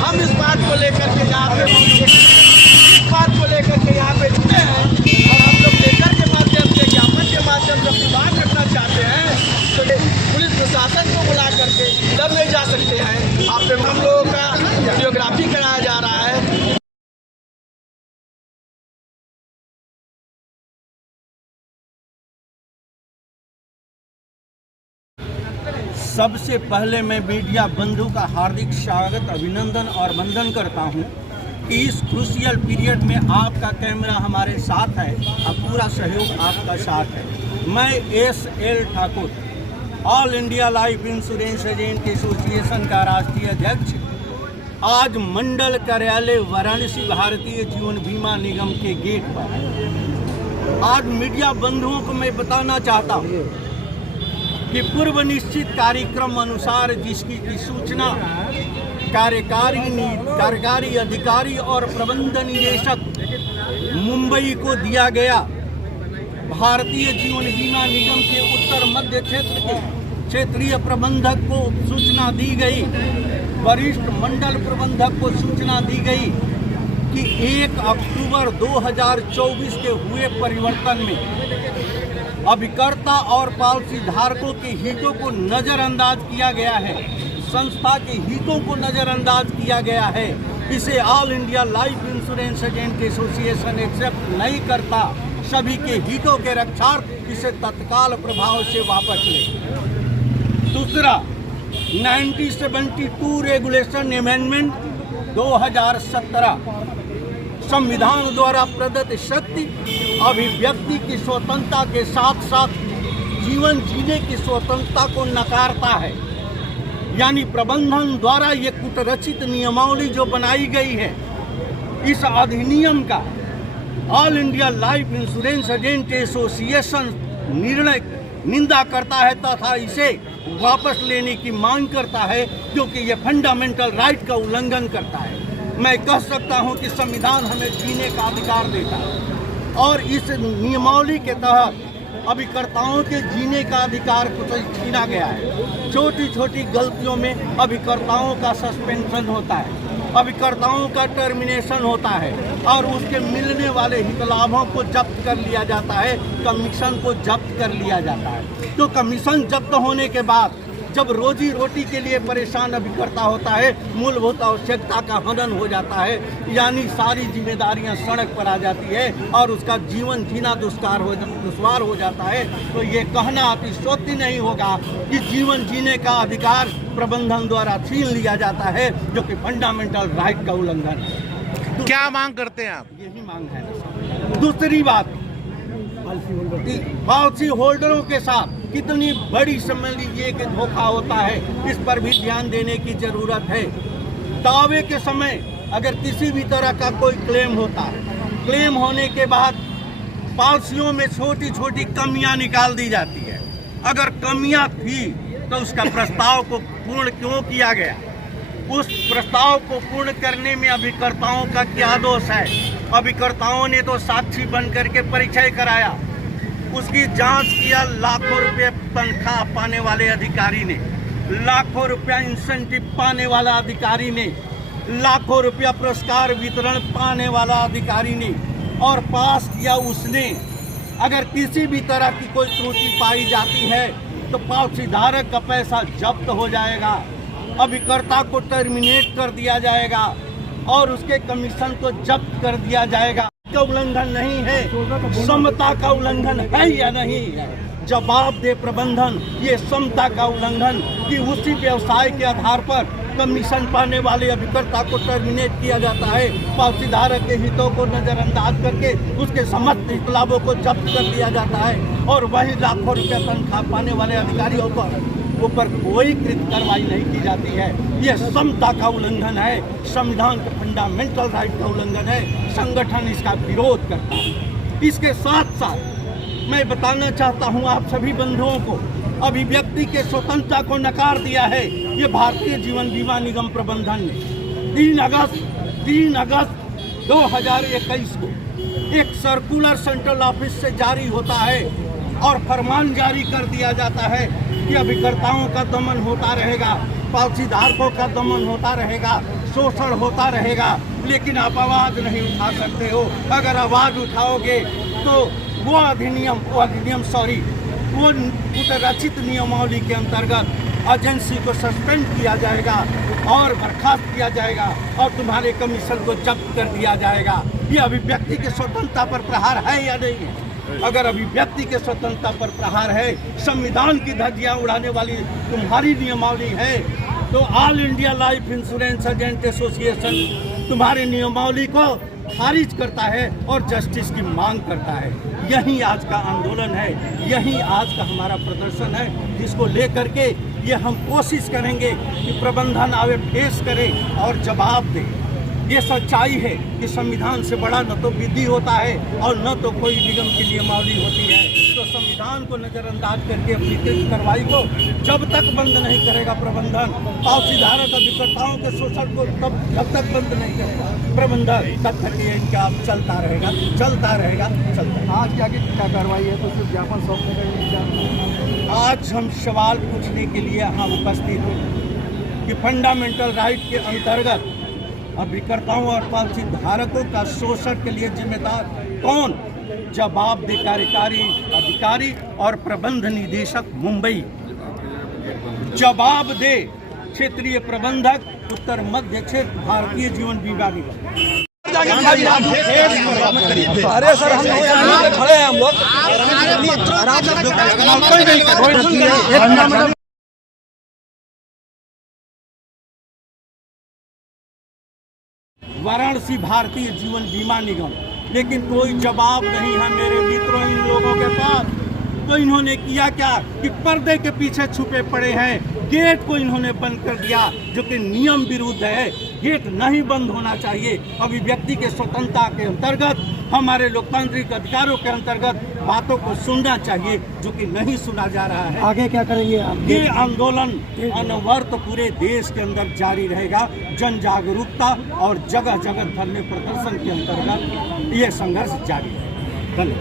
हम इस बात को लेकर के यहाँ पे जुटे हैं और हम लोग लेकर के माध्यम से ज्ञापन के माध्यम से सुधार करना चाहते हैं। तो पुलिस प्रशासन को बुला करके जब नहीं जा सकते हैं, आप पे हम लोगों का वीडियोग्राफी कराया जा रहा है। सबसे पहले मैं मीडिया बंधु का हार्दिक स्वागत, अभिनंदन और वंदन करता हूं कि इस क्रूशियल पीरियड में आपका कैमरा हमारे साथ है और पूरा सहयोग आपका साथ है। मैं SL. Thakur, all India life insurance agent association का राष्ट्रीय अध्यक्ष, आज मंडल कार्यालय वाराणसी भारतीय जीवन बीमा निगम के गेट पर आज मीडिया बंधुओं को मैं बताना चाहता हूँ कि पूर्व निश्चित कार्यक्रम अनुसार जिसकी की सूचना कार्यकारी अधिकारी और प्रबंध निदेशक मुंबई को दिया गया, भारतीय जीवन बीमा निगम के उत्तर मध्य क्षेत्र के क्षेत्रीय प्रबंधक को सूचना दी गई, वरिष्ठ मंडल प्रबंधक को सूचना दी गई कि 1 अक्टूबर 2024 के हुए परिवर्तन में अभिकर्ता और पॉलिसी धारकों के हितों को नजरअंदाज किया गया है, संस्था के हितों को नजरअंदाज किया गया है। इसे all India life insurance agent association accept नहीं करता। सभी के हितों के रक्षार्थ इसे तत्काल प्रभाव से वापस ले। दूसरा, 1972 रेगुलेशन अमेंडमेंट 2017 संविधान द्वारा प्रदत्त शक्ति अभिव्यक्ति की स्वतंत्रता के साथ साथ जीवन जीने की स्वतंत्रता को नकारता है। यानी प्रबंधन द्वारा ये कुटरचित नियमावली जो बनाई गई है, इस अधिनियम का all India life insurance agent association निर्णय निंदा करता है तथा इसे वापस लेने की मांग करता है, क्योंकि ये फंडामेंटल राइट का उल्लंघन करता है। मैं कह सकता हूं कि संविधान हमें जीने का अधिकार देता है और इस नियमावली के तहत अभिकर्ताओं के जीने का अधिकार को छीना गया है। छोटी छोटी गलतियों में अभिकर्ताओं का सस्पेंशन होता है, अभिकर्ताओं का टर्मिनेशन होता है और उसके मिलने वाले हित लाभों को जब्त कर लिया जाता है, कमीशन को जब्त कर लिया जाता है। तो कमीशन जब्त होने के बाद जब रोजी रोटी के लिए परेशान अभिकर्ता होता है, मूलभूत आवश्यकता का हनन हो जाता है, यानी सारी जिम्मेदारियां सड़क पर आ जाती है और उसका जीवन जीना दुश्वार हो जाता है। तो ये कहना अतिशयोक्ति नहीं होगा कि जीवन जीने का अधिकार प्रबंधन द्वारा छीन लिया जाता है, जो कि फंडामेंटल राइट का उल्लंघन है। क्या मांग करते हैं आप? यही मांग है। दूसरी बात, पॉलिसी होल्डरों के साथ कितनी बड़ी समझ लीजिए कि धोखा होता है, इस पर भी ध्यान देने की जरूरत है। दावे के समय अगर किसी भी तरह का कोई क्लेम होता है, क्लेम होने के बाद पॉलिसियों में छोटी छोटी कमियां निकाल दी जाती है। अगर कमियां थी तो उसका प्रस्ताव को पूर्ण क्यों किया गया? उस प्रस्ताव को पूर्ण करने में अभिकर्ताओं का क्या दोष है? अभिकर्ताओं ने तो साक्षी बन करके परिचय कराया, उसकी जांच किया लाखों रुपए तनख्वाह पाने वाले अधिकारी ने, लाखों रुपया इंसेंटिव पाने वाला अधिकारी ने, लाखों रुपया पुरस्कार वितरण पाने वाला अधिकारी ने, और पास किया उसने। अगर किसी भी तरह की कोई त्रुटि पाई जाती है तो पॉलिसी धारक का पैसा जब्त हो जाएगा, अभिकर्ता को टर्मिनेट कर दिया जाएगा और उसके कमीशन को जब्त कर दिया जाएगा। का उल्लंघन नहीं है, समता का उल्लंघन है या नहीं है? जवाब दे प्रबंधन, ये समता का उल्लंघन कि उसी व्यवसाय के आधार पर कमीशन पाने वाले अभिकर्ता को टर्मिनेट किया जाता है, पॉलिसी धारक के हितों को नजरअंदाज करके उसके समस्त हित लाभों को जब्त कर लिया जाता है और वही लाखों रुपया तनख्वाह पाने वाले अधिकारियों पर ऊपर कोई कृत कार्रवाई नहीं की जाती है। यह समता का उल्लंघन है, संविधान के फंडामेंटल राइट का उल्लंघन है। संगठन इसका विरोध करता है। इसके साथ साथ मैं बताना चाहता हूं आप सभी बंधुओं को, अभिव्यक्ति के स्वतंत्रता को नकार दिया है ये भारतीय जीवन बीमा निगम प्रबंधन ने। 3 अगस्त 2021 को एक सर्कुलर सेंट्रल ऑफिस से जारी होता है और फरमान जारी कर दिया जाता है कि अभिकर्ताओं का दमन होता रहेगा, पावसीधारकों का दमन होता रहेगा, शोषण होता रहेगा, लेकिन आप आवाज नहीं उठा सकते हो। अगर आवाज उठाओगे तो वो रचित नियमावली के अंतर्गत एजेंसी को सस्पेंड किया जाएगा और बर्खास्त किया जाएगा और तुम्हारे कमीशन को जब्त कर दिया जाएगा। ये अभिव्यक्ति की स्वतंत्रता पर प्रहार है या नहीं है? अगर अभिव्यक्ति के स्वतंत्रता पर प्रहार है, संविधान की धज्जियां उड़ाने वाली तुम्हारी नियमावली है, तो all India life insurance agent association तुम्हारी नियमावली को खारिज करता है और जस्टिस की मांग करता है। यही आज का आंदोलन है, यही आज का हमारा प्रदर्शन है, जिसको लेकर के ये हम कोशिश करेंगे कि प्रबंधन आवे, फेस करे और जवाब दे। ये सच्चाई है कि संविधान से बड़ा न तो विधि होता है और न तो कोई निगम की नियमावली होती है। तो संविधान को नजरअंदाज करके अपनी कार्रवाई को जब तक बंद नहीं करेगा प्रबंधन, पावसीधारक अभिकर्ताओं के शोषण को जब तक बंद नहीं करेगा प्रबंधन, तब तक ये इनका चलता रहेगा। आज के आगे क्या कार्रवाई है? तो सिर्फ ज्ञापन सौंपने का? आज हम सवाल पूछने के लिए यहाँ उपस्थित हैं कि फंडामेंटल राइट के अंतर्गत अभिकर्ताओं और पावसीधारकों का शोषण के लिए जिम्मेदार कौन? जवाब दे कार्यकारी अधिकारी और प्रबंध निदेशक मुंबई, जवाब दे क्षेत्रीय प्रबंधक उत्तर मध्य क्षेत्र भारतीय जीवन बीमा निगम। अरे सर, हम लोग खड़े हैं, हम लोग वाराणसी भारतीय जीवन बीमा निगम, लेकिन कोई जवाब नहीं है मेरे मित्रों इन लोगों के पास। तो इन्होंने किया क्या कि पर्दे के पीछे छुपे पड़े हैं। गेट को इन्होंने बंद कर दिया, जो कि नियम विरुद्ध है। गेट नहीं बंद होना चाहिए। अभिव्यक्ति के स्वतंत्रता के अंतर्गत, हमारे लोकतांत्रिक अधिकारों के अंतर्गत बातों को सुनना चाहिए, जो कि नहीं सुना जा रहा है। आगे क्या करेंगे आप? ये आंदोलन अनवरत पूरे देश के अंदर जारी रहेगा। जन जागरूकता और जगह जगह धरने प्रदर्शन के अंतर्गत ये संघर्ष जारी है। धन्यवाद।